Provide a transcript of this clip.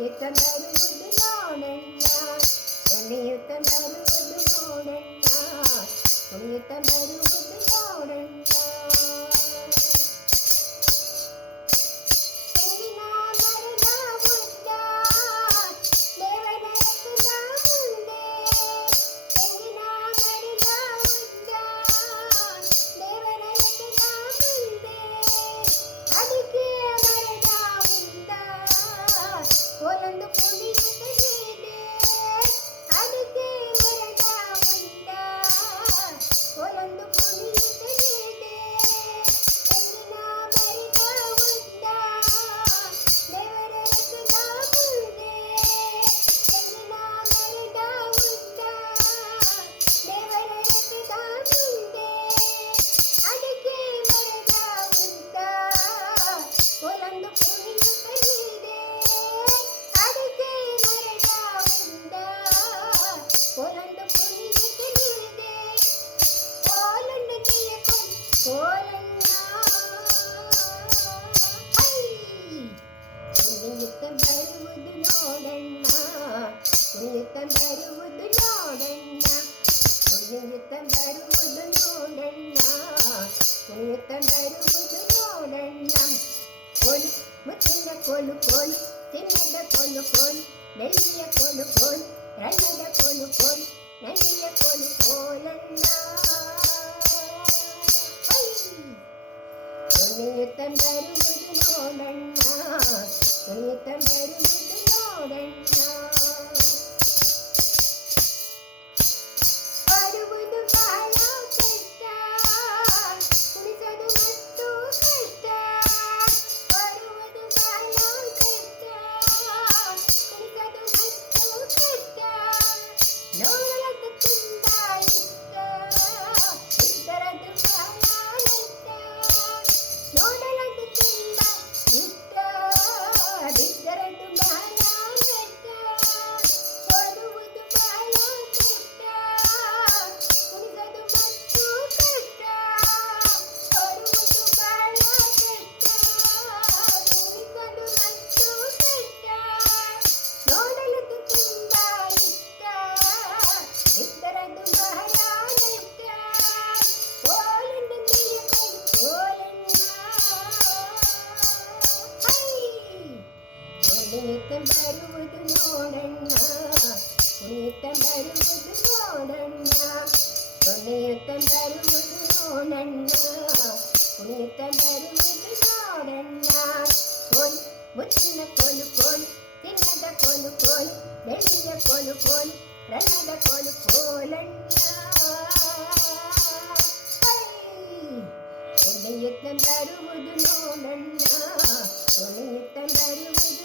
ಕುಣಿಯುತ್ತ ಬರುವುದು ನೋಡಣ್ಣ ಕುಣಿಯುತ್ತ ಬರುವುದು ನೋಡಣ್ಣ ಕುಣಿಯುತ್ತ ಬರುವುದು ನೋಡಣ್ಣ ಕೋಲೊಂದು ಕುಣಿಯುತ್ತಲಿದೆ ಅದಕ್ಕೆ ಮರದ ಮುಂದ ಕೋಲೊಂದು ಕುಣಿಯುತ್ತಲಿದೆ ತೆಂಗಿನ ಮರದ ಮುಂದ ದೇವರ ರಥದ ಮುಂದೆ ತೆಂಗಿನ ಮರದ ಮುಂದ ದೇವರ ರಥದ ಮುಂದೆ ಅದಕ್ಕೆ ಮರದ ಮುಂದ ಕೋಲೊಂದು ಕುಣಿಯುತ್ತಲಿದೆ ಕೋಲೊಂದು ಕುಣಿಯುತ್ತಲಿದೆ ಕೋಲನ್ನು ನೀಯಕೊಂಡು ಕೋಲನ್ನ ಕುಣಿಯುತ್ತ ಬರುವುದು ನೋಡಣ್ಣ ಕುಣಿಯುತ್ತ ಬರುವುದು ನೋಡಣ್ಣ ಕುಣಿಯುತ್ತ ಬರುವುದು ನೋಡಣ್ಣ ಕುಣಿಯುತ್ತ ಬರುವುದು ನೋಡಣ್ಣ ಕೋಲು ಮುತ್ತಿನ ಕೋಲು ಕೋಲು ಚಿನ್ನದ ಕೋಲು ಕೋಲು ಬೆಳ್ಳಿಯ ಕೋಲು ಕೋಲು ರನ್ನದ ಕೋಲು ಕೋಲು ನಂದಿಯ ಕೋಲು ಕೋಲನ್ನ ಕುಣಿಯುತ್ತ ಬರುವುದು ನೋಡಣ್ಣ ಕುಣಿಯುತ್ತ ಬರುವುದು ನೋಡಣ್ಣ ಬರುವುದು ಬಹಳ ಕಷ್ಟ ಕುಣಿಸದು ಮತ್ತು ಕಷ್ಟ ಬರುವುದು ಬಹಳ ಕಷ್ಟ ಕುಣಿಸದು ಮತ್ತು ಕಷ್ಟ ನೋಡಲದು ತುಂಬ ಇಷ್ಟ ಇದ್ದರದು ಬಹಳ ಇಷ್ಟ ನೋಡಲದು ತುಂಬ ಇಷ್ಟ ಇದ್ದರದು ಬಹಳ ಇಷ್ಟ ಬರುವುದು ಬಹಳ ಕಷ್ಟ ಕುಣಿಸದು ಮತ್ತು ಕಷ್ಟ ಬರುವುದು ಬಹಳ ಕಷ್ಟ ಕುಣಿಸದು ಮತ್ತು ಕಷ್ಟ ನೋಡಲದು ತುಂಬ ಇಷ್ಟ ಇದ್ದರದು ಬಹಳ ಇಷ್ಟ ಕೋಲನ್ನು ನೀಯಕೊಂಡು ಕೋಲನ್ನ ಕುಣಿಯುತ್ತ ಬರುವುದು ನೋಡಣ್ಣ ಕುಣಿಯುತ್ತ ಬರುವುದು ನೋಡಣ್ಣ ಕುಣಿಯುತ್ತ ಬರುವುದು ನೋಡಣ್ಣ ಕುಣಿಯುತ್ತ ಬರುವುದು ನೋಡಣ್ಣ ಕೋಲು ಮುತ್ತಿನ ಕೋಲು ಕೋಲು ಚಿನ್ನದ ಕೋಲು ಕೋಲು ಬೆಳ್ಳಿಯ ಕೋಲು ಕೋಲು ರನ್ನದ ಕೋಲು ಕೋಲಣ್ಣ ಕುಣಿಯುತ್ತ ಬರುವುದು ನೋಡಣ್ಣ ಕುಣಿಯುತ್ತ ಬರುವುದು